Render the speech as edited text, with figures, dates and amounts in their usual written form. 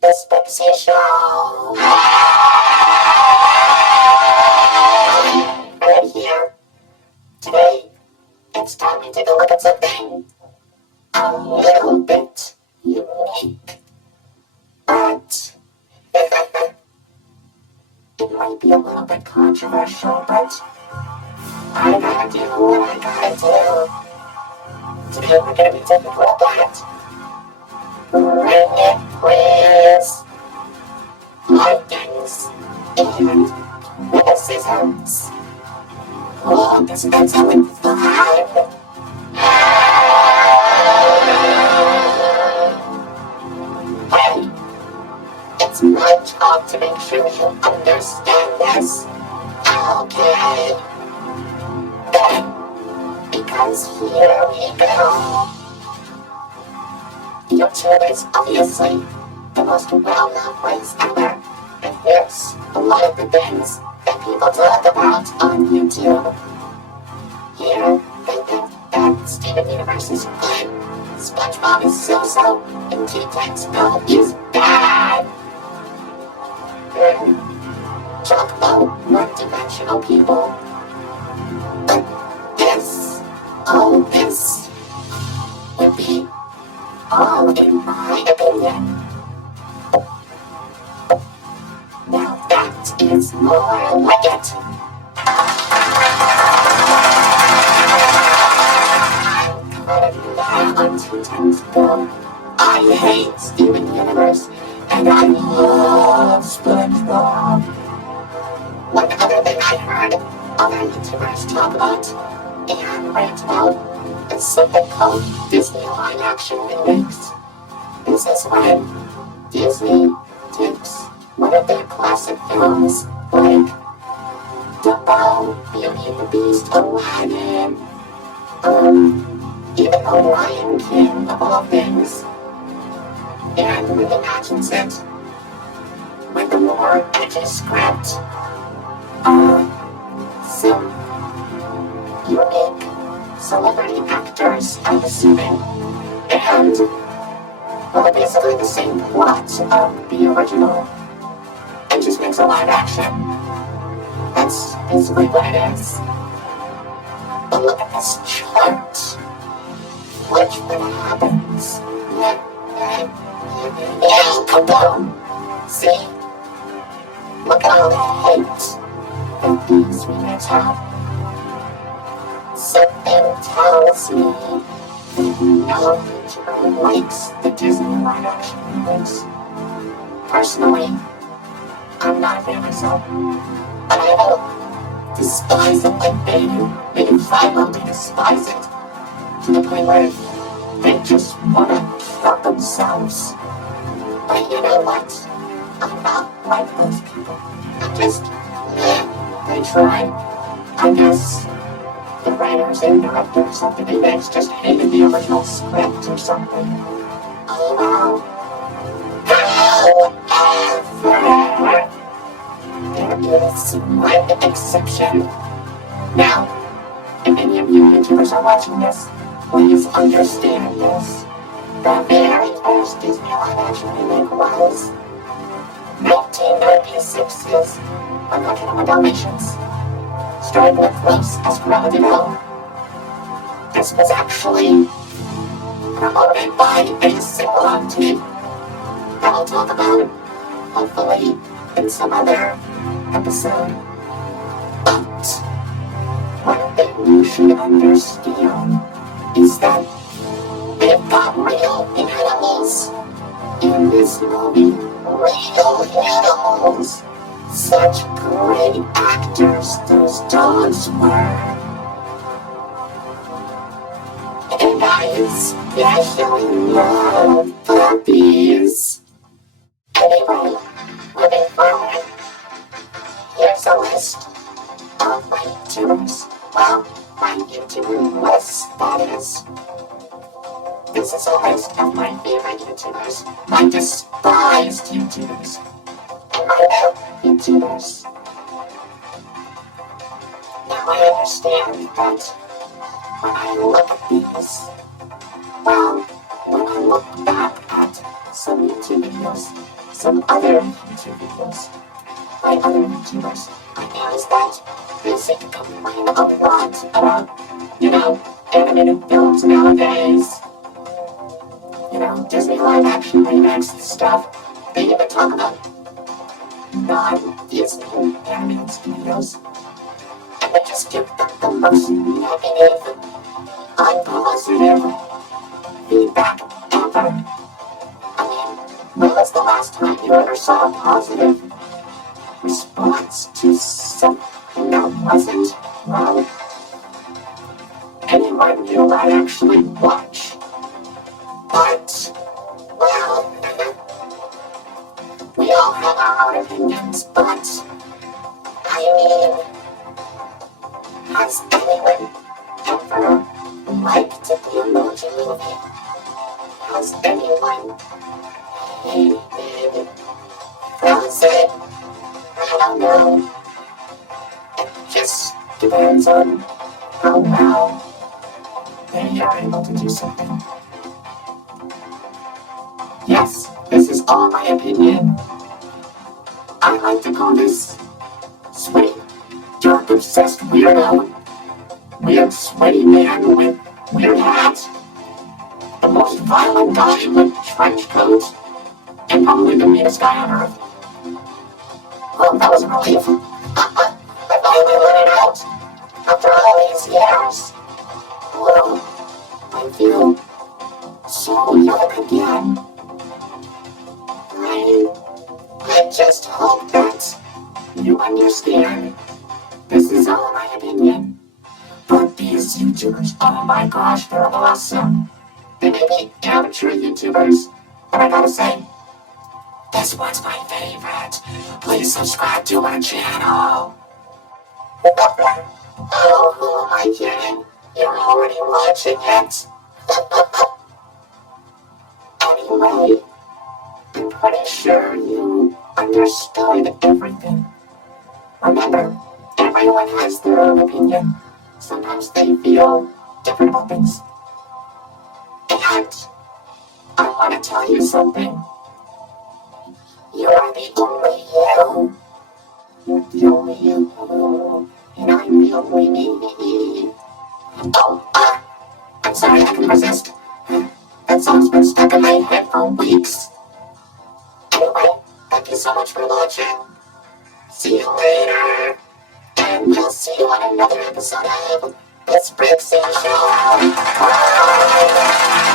The Sprixie Show! Right here. Today, it's time to take a look at something a little bit unique. But it might be a little bit controversial, but I gotta do what I gotta do. Today we're gonna be taking a look at remakes, likings, and criticisms. Oh, this is going fun. Hey, it's my job to make sure you understand this. Okay. Because here we go. YouTube is obviously the most well-known place ever. And here's a lot of the things that people talk about on YouTube. Here, they think that Steven Universe is good, SpongeBob is so-so, and T-Textile is bad. Talk about one-dimensional people. But this, all this, would be all in my opinion. Now that is more like it. On 2 times ago, I hate Steven Universe, and I love SpongeBob. One other thing I heard other YouTubers talk about and rant about is something called Disney live action remakes. This is when Disney takes one of their classic films, like Dumbo, Beauty and the Beast, Aladdin, even the Lion King of all things, and reimagines it with a more edgy script, some unique celebrity actors, I'm assuming, and, well, basically the same plot of the original. It just makes a live action. That's basically what it is. But look at this chart. Watch what happens. Kaboom! See? Look at all the hate that these remakes have. Something tells me that no YouTuber likes the Disney live action remakes. Personally, I'm not a fan myself, but I don't despise it like they do. They violently despise it to the point where they just want to kill themselves. But you know what? I'm not like those people. I'm just, they try. I guess the writers and directors of the remakes just hated the original script or something. Oh well. However, there is one exception. Now, if any of you YouTubers are watching this, please understand this. The very first Disney live action remake was 1996's 101 Dalmatians, starring with Rose as Cruella de Vil. This was actually promoted by a single on tape that I'll talk about, hopefully, in some other episode. But one thing you should understand is that they've got real animals in this movie. Real animals. Such great actors those dogs were. And I especially love puppies. Anyway, moving forward, here's a list of my YouTubers. Well, my YouTube list, that is. This is a list of my favorite YouTubers, my despised YouTubers, and my new YouTubers. Now I understand that when I look at these, well, when I look back at some YouTube videos, some other YouTube videos by other YouTubers, I noticed that they seem to complain a lot about, animated films nowadays. Disney live action remakes and stuff. They even talk about non-Disney animated studios. And they just give them the most negative, unpositive feedback ever. I mean, when was the last time you ever saw a positive response to something that wasn't, well, anyone you might actually watch? But, well, we all have our own opinions, but, I mean, has anyone ever liked the Emoji Movie? Has anyone hated Frozen? I don't know. It just depends on how well they are able to do something. Yes, this is all my opinion. I like to call this sweaty, dark, obsessed weirdo. Weird, sweaty man with weird hat. The most violent guy with trench coat. And probably the meanest guy on earth. Well, that was a relief. I finally let it out. After all these years. Well, I feel so young again. I just hope that you understand. This is all my opinion. But these YouTubers, oh my gosh, they're awesome. They may be amateur YouTubers, but I gotta say, this one's my favorite. Please subscribe to my channel. Oh, who am I kidding? You're already watching it. Anyway, I'm pretty sure you understood everything. Remember, everyone has their own opinion. Sometimes they feel different about things. And I want to tell you something. You are the only you. You're the only you. And I'm the only me. Oh, I'm sorry, I couldn't resist. That song's been stuck in my head for weeks. Anyway, thank you so much for watching. See you later. And we'll see you on another episode of the Sprixie Show. Bye.